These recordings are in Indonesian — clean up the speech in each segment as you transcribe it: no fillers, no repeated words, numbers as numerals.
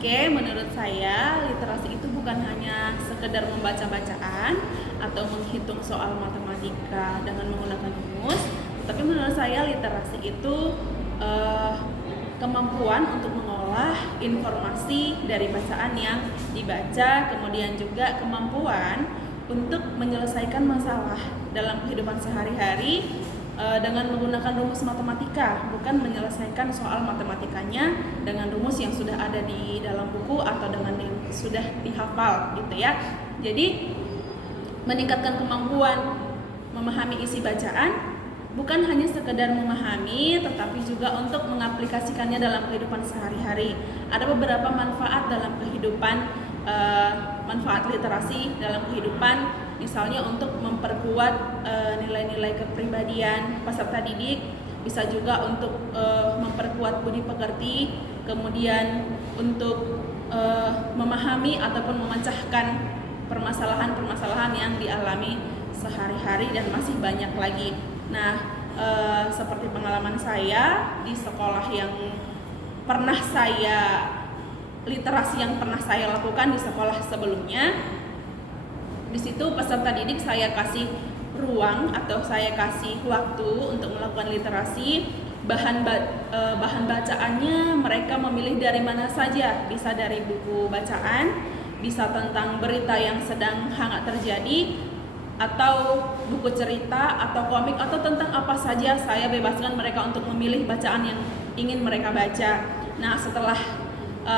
Oke, menurut saya literasi itu bukan hanya sekedar membaca bacaan atau menghitung soal matematika dengan menggunakan rumus, tapi menurut saya literasi itu kemampuan untuk mengolah informasi dari bacaan yang dibaca, kemudian juga kemampuan untuk menyelesaikan masalah dalam kehidupan sehari-hari dengan menggunakan rumus matematika, bukan menyelesaikan soal matematikanya dengan rumus yang sudah ada di dalam buku atau dengan yang sudah dihafal gitu ya. Jadi meningkatkan kemampuan memahami isi bacaan bukan hanya sekedar memahami, tetapi juga untuk mengaplikasikannya dalam kehidupan sehari-hari. Ada beberapa manfaat dalam kehidupan, manfaat literasi dalam kehidupan. Misalnya untuk memperkuat nilai-nilai kepribadian peserta didik, bisa juga untuk memperkuat budi pekerti, kemudian untuk memahami ataupun memecahkan permasalahan-permasalahan yang dialami sehari-hari dan masih banyak lagi. Nah, seperti pengalaman saya di sekolah yang pernah saya literasi yang pernah saya lakukan di sekolah sebelumnya. Di situ peserta didik saya kasih ruang atau saya kasih waktu untuk melakukan literasi. Bahan bacaannya mereka memilih dari mana saja, bisa dari buku bacaan, bisa tentang berita yang sedang hangat terjadi, atau buku cerita, atau komik, atau tentang apa saja. Saya bebaskan mereka untuk memilih bacaan yang ingin mereka baca. Nah, setelah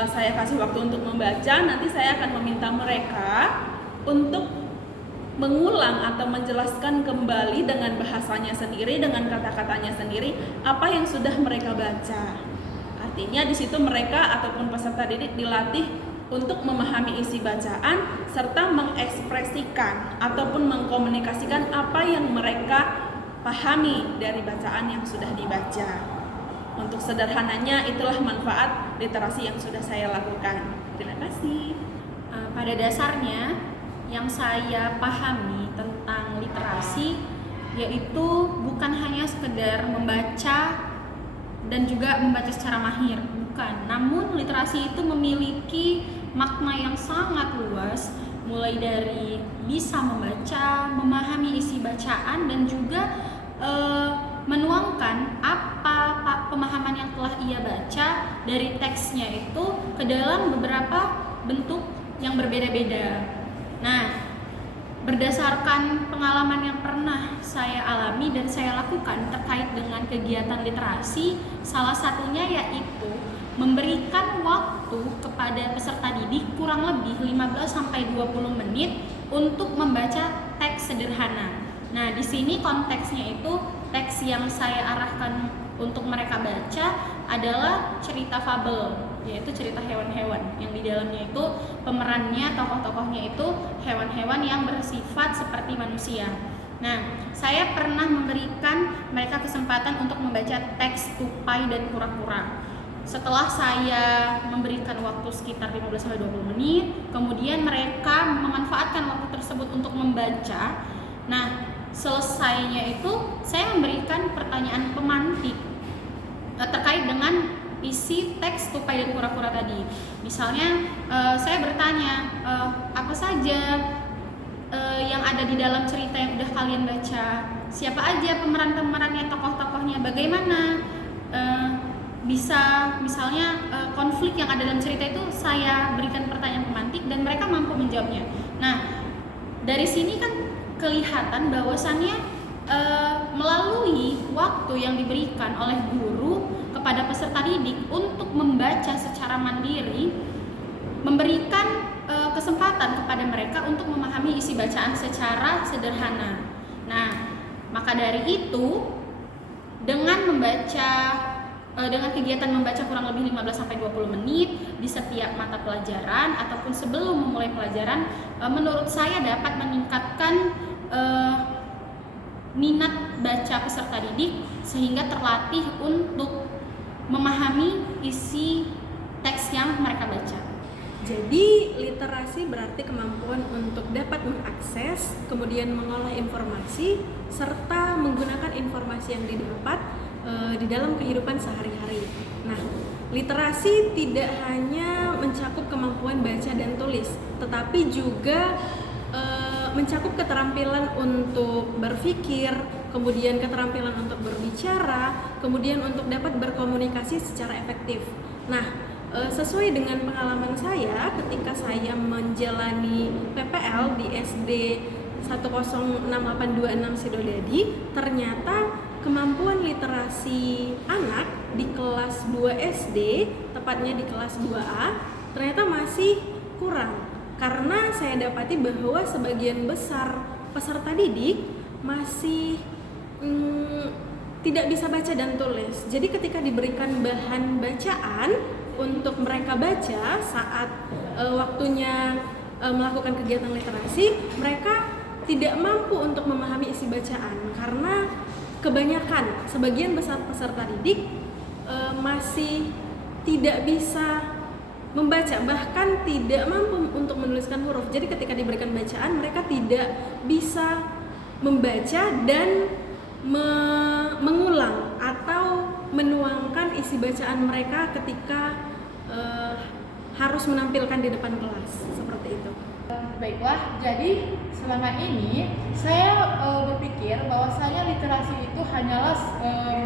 saya kasih waktu untuk membaca, nanti saya akan meminta mereka untuk mengulang atau menjelaskan kembali dengan bahasanya sendiri, dengan kata-katanya sendiri apa yang sudah mereka baca. Artinya di situ mereka ataupun peserta didik dilatih untuk memahami isi bacaan serta mengekspresikan ataupun mengkomunikasikan apa yang mereka pahami dari bacaan yang sudah dibaca. Untuk sederhananya itulah manfaat literasi yang sudah saya lakukan. Terima kasih. Pada dasarnya yang saya pahami tentang literasi yaitu bukan hanya sekedar membaca dan juga membaca secara mahir, bukan. Namun literasi itu memiliki makna yang sangat luas, mulai dari bisa membaca, memahami isi bacaan, dan juga menuangkan apa pemahaman yang telah ia baca dari teksnya itu ke dalam beberapa bentuk yang berbeda-beda. Nah, berdasarkan pengalaman yang pernah saya alami dan saya lakukan terkait dengan kegiatan literasi, salah satunya yaitu memberikan waktu kepada peserta didik kurang lebih 15-20 menit untuk membaca teks sederhana. Nah, di sini konteksnya itu teks yang saya arahkan untuk mereka baca adalah cerita fabel, yaitu cerita hewan-hewan yang di dalamnya itu pemerannya, tokoh-tokohnya itu hewan-hewan yang bersifat seperti manusia. Nah, saya pernah memberikan mereka kesempatan untuk membaca teks tupai dan kura-kura. Setelah saya memberikan waktu sekitar 15-20 menit, kemudian mereka memanfaatkan waktu tersebut untuk membaca. Nah, selesainya itu saya memberikan pertanyaan pemantik terkait dengan isi teks tupai dan kura-kura tadi. Misalnya saya bertanya apa saja yang ada di dalam cerita yang udah kalian baca, siapa aja pemeran-pemerannya, tokoh-tokohnya, bagaimana bisa misalnya konflik yang ada dalam cerita itu saya berikan pertanyaan pemantik dan mereka mampu menjawabnya. Nah, dari sini kan kelihatan bahwasannya melalui waktu yang diberikan oleh guru kepada peserta didik untuk membaca secara mandiri, memberikan kesempatan kepada mereka untuk memahami isi bacaan secara sederhana. Nah, maka dari itu dengan kegiatan membaca kurang lebih 15-20 menit di setiap mata pelajaran ataupun sebelum memulai pelajaran, menurut saya dapat meningkatkan minat baca peserta didik sehingga terlatih untuk memahami isi teks yang mereka baca. Jadi literasi berarti kemampuan untuk dapat mengakses, kemudian mengolah informasi, serta menggunakan informasi yang didapat di dalam kehidupan sehari-hari. Nah, literasi tidak hanya mencakup tetapi juga mencakup keterampilan untuk berpikir, kemudian keterampilan untuk berbicara, kemudian untuk dapat berkomunikasi secara efektif. Nah, sesuai dengan pengalaman saya ketika saya menjalani PPL di SD 106826 Sidodadi, ternyata kemampuan literasi anak di kelas 2 SD, tepatnya di kelas 2A, ternyata masih kurang. Karena saya dapati bahwa sebagian besar peserta didik masih tidak bisa baca dan tulis. Jadi ketika diberikan bahan bacaan untuk mereka baca saat waktunya melakukan kegiatan literasi, mereka tidak mampu untuk memahami isi bacaan karena kebanyakan sebagian besar peserta didik masih tidak bisa membaca, bahkan tidak mampu untuk menuliskan huruf. Jadi ketika diberikan bacaan, mereka tidak bisa membaca dan mengulang atau menuangkan isi bacaan mereka ketika harus menampilkan di depan kelas, seperti itu. Baiklah, jadi selama ini saya berpikir bahwasanya literasi itu hanyalah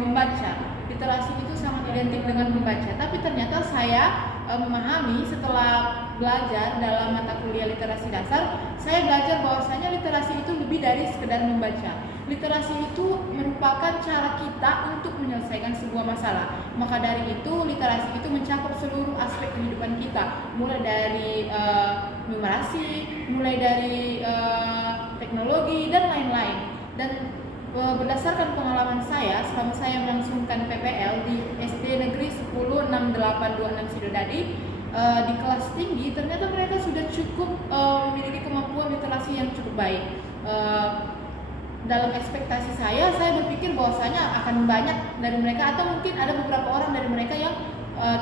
membaca. Literasi itu sangat identik dengan membaca, tapi ternyata saya memahami setelah belajar dalam mata kuliah literasi dasar, saya belajar bahwasanya literasi itu lebih dari sekedar membaca. Literasi itu merupakan cara kita untuk menyelesaikan sebuah masalah. Maka dari itu, literasi itu mencakup seluruh aspek kehidupan kita, mulai dari numerasi, mulai dari teknologi dan lain-lain. Dan berdasarkan pengalaman saya selama saya melangsungkan PPL di SD Negeri 106826 Sidodadi, di kelas tinggi ternyata mereka sudah cukup memiliki kemampuan literasi yang cukup baik. Dalam ekspektasi saya berpikir bahwasanya akan banyak dari mereka, atau mungkin ada beberapa orang dari mereka yang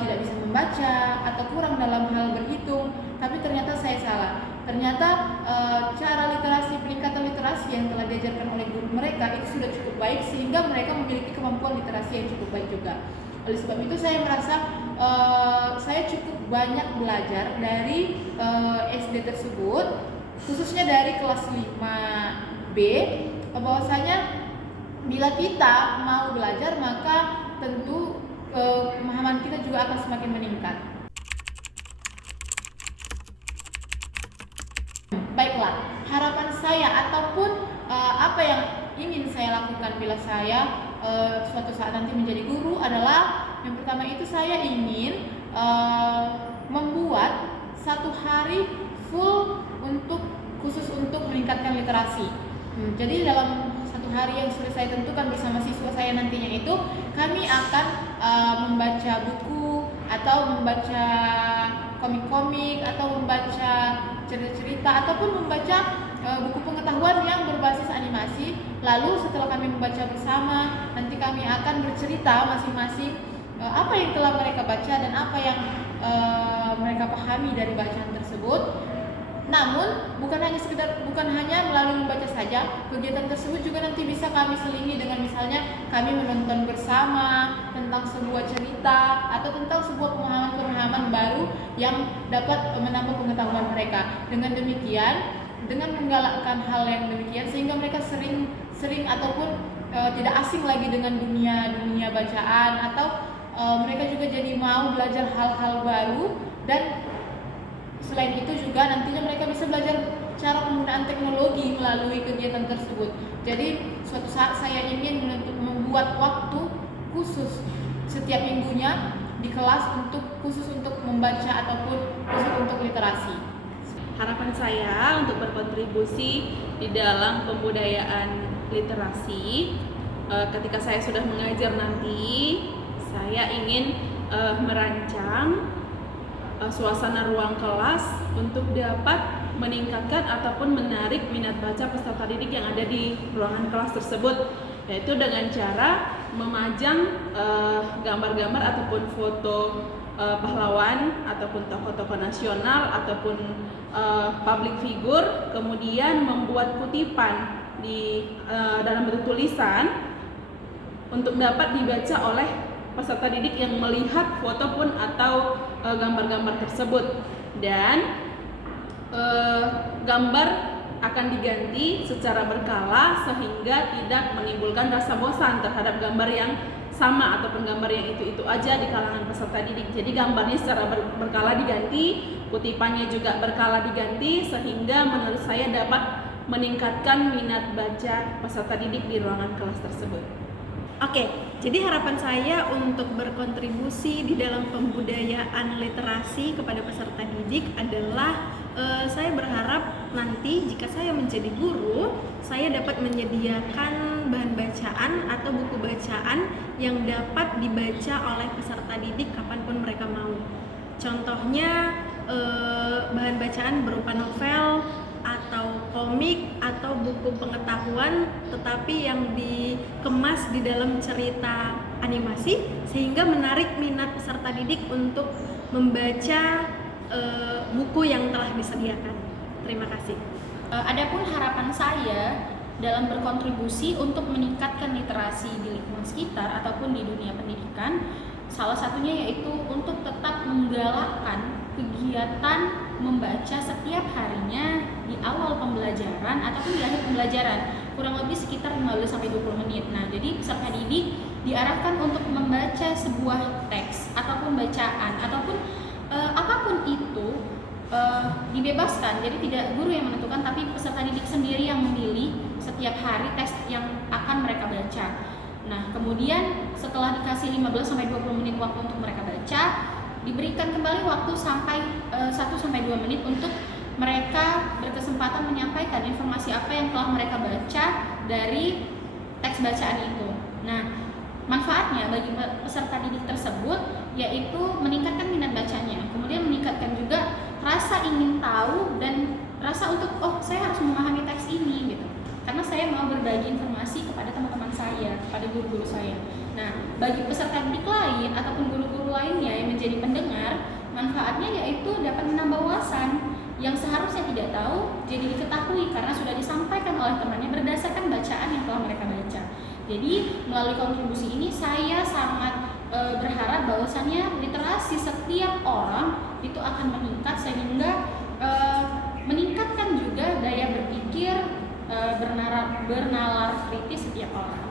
tidak bisa membaca atau kurang dalam hal berhitung, tapi ternyata saya salah. Ternyata cara literasi, peningkatan literasi yang telah diajarkan oleh guru mereka itu sudah cukup baik sehingga mereka memiliki kemampuan literasi yang cukup baik juga. Oleh sebab itu saya merasa saya cukup banyak belajar dari SD tersebut, khususnya dari kelas 5B, bahwasanya bila kita mau belajar maka tentu pemahaman kita juga akan semakin meningkat. Baiklah, harapan saya ataupun apa yang ingin saya lakukan bila saya suatu saat nanti menjadi guru adalah, yang pertama itu saya ingin membuat satu hari full khusus untuk meningkatkan literasi. Jadi dalam satu hari yang sudah saya tentukan bersama siswa saya nantinya itu, kami akan membaca buku atau membaca komik-komik atau membaca cerita-cerita ataupun membaca buku pengetahuan yang berbasis animasi. Lalu setelah kami membaca bersama, nanti kami akan bercerita masing-masing apa yang telah mereka baca dan apa yang mereka pahami dari bacaan tersebut. Namun bukan hanya melalui membaca saja, kegiatan tersebut juga nanti bisa kami selingi dengan misalnya kami menonton bersama tentang sebuah cerita atau tentang sebuah pemahaman-pemahaman baru yang dapat menambah pengetahuan mereka. Dengan demikian, dengan menggalakkan hal yang demikian sehingga mereka sering ataupun tidak asing lagi dengan dunia bacaan, atau mereka juga jadi mau belajar hal-hal baru, dan selain itu juga nantinya mereka bisa belajar cara penggunaan teknologi melalui kegiatan tersebut. Jadi suatu saat saya ingin membuat waktu khusus setiap minggunya di kelas khusus untuk membaca ataupun khusus untuk literasi. Harapan saya untuk berkontribusi di dalam pembudayaan literasi, ketika saya sudah mengajar nanti, saya ingin merancang suasana ruang kelas untuk dapat meningkatkan ataupun menarik minat baca peserta didik yang ada di ruangan kelas tersebut, yaitu dengan cara memajang gambar-gambar ataupun foto pahlawan ataupun tokoh-tokoh nasional ataupun public figure, kemudian membuat kutipan di dalam bentuk tulisan untuk dapat dibaca oleh peserta didik yang melihat foto pun atau gambar-gambar tersebut. Dan gambar akan diganti secara berkala sehingga tidak menimbulkan rasa bosan terhadap gambar yang sama ataupun gambar yang itu aja di kalangan peserta didik. Jadi gambarnya secara berkala diganti, kutipannya juga berkala diganti, sehingga menurut saya dapat meningkatkan minat baca peserta didik di ruangan kelas tersebut. Oke, jadi harapan saya untuk berkontribusi di dalam pembudayaan literasi kepada peserta didik adalah saya berharap nanti jika saya menjadi guru, saya dapat menyediakan bahan bacaan atau buku bacaan yang dapat dibaca oleh peserta didik kapanpun mereka mau. Contohnya bahan bacaan berupa novel atau komik atau buku pengetahuan, tetapi yang dikemas di dalam cerita animasi sehingga menarik minat peserta didik untuk membaca buku yang telah disediakan. Terima kasih. Adapun harapan saya dalam berkontribusi untuk meningkatkan literasi di lingkungan sekitar ataupun di dunia pendidikan, salah satunya yaitu untuk tetap menggalakkan kegiatan membaca setiap harinya di awal pembelajaran ataupun di akhir pembelajaran, kurang lebih sekitar 15-20 menit. Nah, jadi peserta didik diarahkan untuk membaca sebuah teks ataupun bacaan ataupun apapun itu dibebaskan. Jadi tidak guru yang menentukan, tapi peserta didik sendiri yang memilih setiap hari teks yang akan mereka baca. Nah, kemudian setelah dikasih 15-20 menit waktu untuk mereka baca, diberikan kembali waktu sampai 1-2 menit untuk mereka berkesempatan menyampaikan informasi apa yang telah mereka baca dari teks bacaan itu. Nah, manfaatnya bagi peserta didik tersebut yaitu meningkatkan minat bacanya, kemudian meningkatkan juga rasa ingin tahu dan rasa untuk saya harus memahami teks ini gitu. Karena saya mau berbagi informasi kepada teman-teman saya, kepada guru-guru saya. Nah, bagi peserta didik lain ataupun guru-guru lainnya yang menjadi pendengar, manfaatnya yaitu dapat menambah wawasan yang seharusnya tidak tahu jadi diketahui karena sudah disampaikan oleh temannya berdasarkan bacaan yang telah mereka baca. Jadi melalui kontribusi ini saya sangat berharap bahwasannya literasi setiap orang itu akan meningkat sehingga meningkatkan juga daya berpikir bernalar kritis setiap orang.